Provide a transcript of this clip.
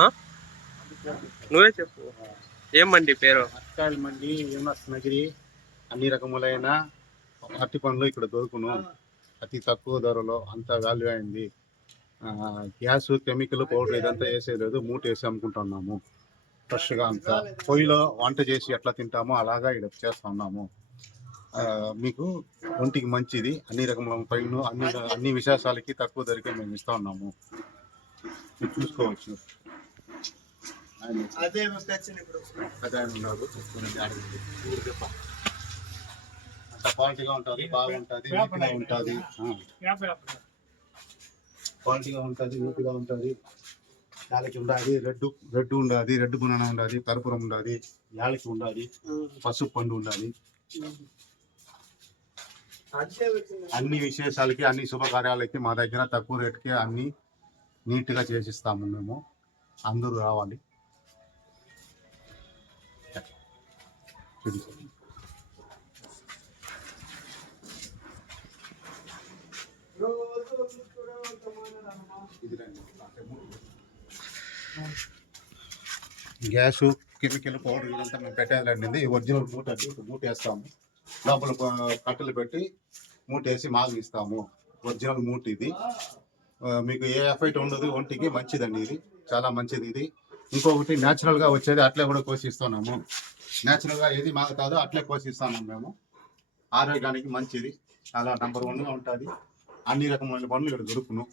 ఆ? నువ్వే చెప్పు. ఏం మండి పేరు? అరటికాయల మండి యూనస్ నగిరి. అన్ని రకములైన అరటి పండ్లు ఇక్కడ దొరుకును. అతి తక్కువ ధరలో అంత వాల్యూ అయింది. గ్యాస్, కెమికల్, పౌడర్ ఇదంతా వేసేలేదు. మూట వేసి అమ్ముకుంటున్నాము. ఫ్రెష్గా అంతా పొయ్యిలో వంట చేసి ఎట్లా తింటామో అలాగా ఇక్కడ చేస్తున్నాము. మీకు ఒంటికి మంచిది. అన్ని రకముల పైన అన్ని విశేషాలకి తక్కువ ధరకే మేము ఇస్తా ఉన్నాము. మీరు చూసుకోవచ్చు. అదే ఉన్నారు. అంత క్వాలిటీగా ఉంటుంది, బాగుంటుంది, నీట్గా ఉంటుంది. క్వాలిటీగా ఉంటుంది, నీట్గా ఉంటుంది. యాలకి ఉండాలి, రెడ్ ఉండాలి, రెడ్ బనానా ఉండాలి, కర్పూరం ఉండాలి, యాలకి ఉండాలి, పసుపు పండు ఉండాలి. అన్ని విశేషాలకి, అన్ని శుభకార్యాలకి మా దగ్గర తక్కువ రేటుకి అన్ని నీట్గా చేసిస్తాము మేము. అందరూ రావాలి. గ్యాసు, కెమికల్, పౌడర్ ఇదంతా మేము పెట్టేయాలండి. ఒరిజినల్ మూట అండి. మూట వేస్తాము, లోపల కట్టెలు పెట్టి మూట వేసి మాకు ఇస్తాము. ఒరిజినల్ మూట ఇది. మీకు ఏ ఎఫెక్ట్ ఉండదు, ఒంటికి మంచిదండి. ఇది చాలా మంచిది. ఇది ఇంకొకటి న్యాచురల్గా వచ్చేది అట్లే కూడా కోసిస్తున్నాము. న్యాచురల్గా ఏది మాకు కాదు అట్లే కోసిస్తున్నాము మేము. ఆరోగ్యానికి మంచిది, చాలా నంబర్ 1గా ఉంటుంది. అన్ని రకమైన పనులు ఇక్కడ దొరుకును.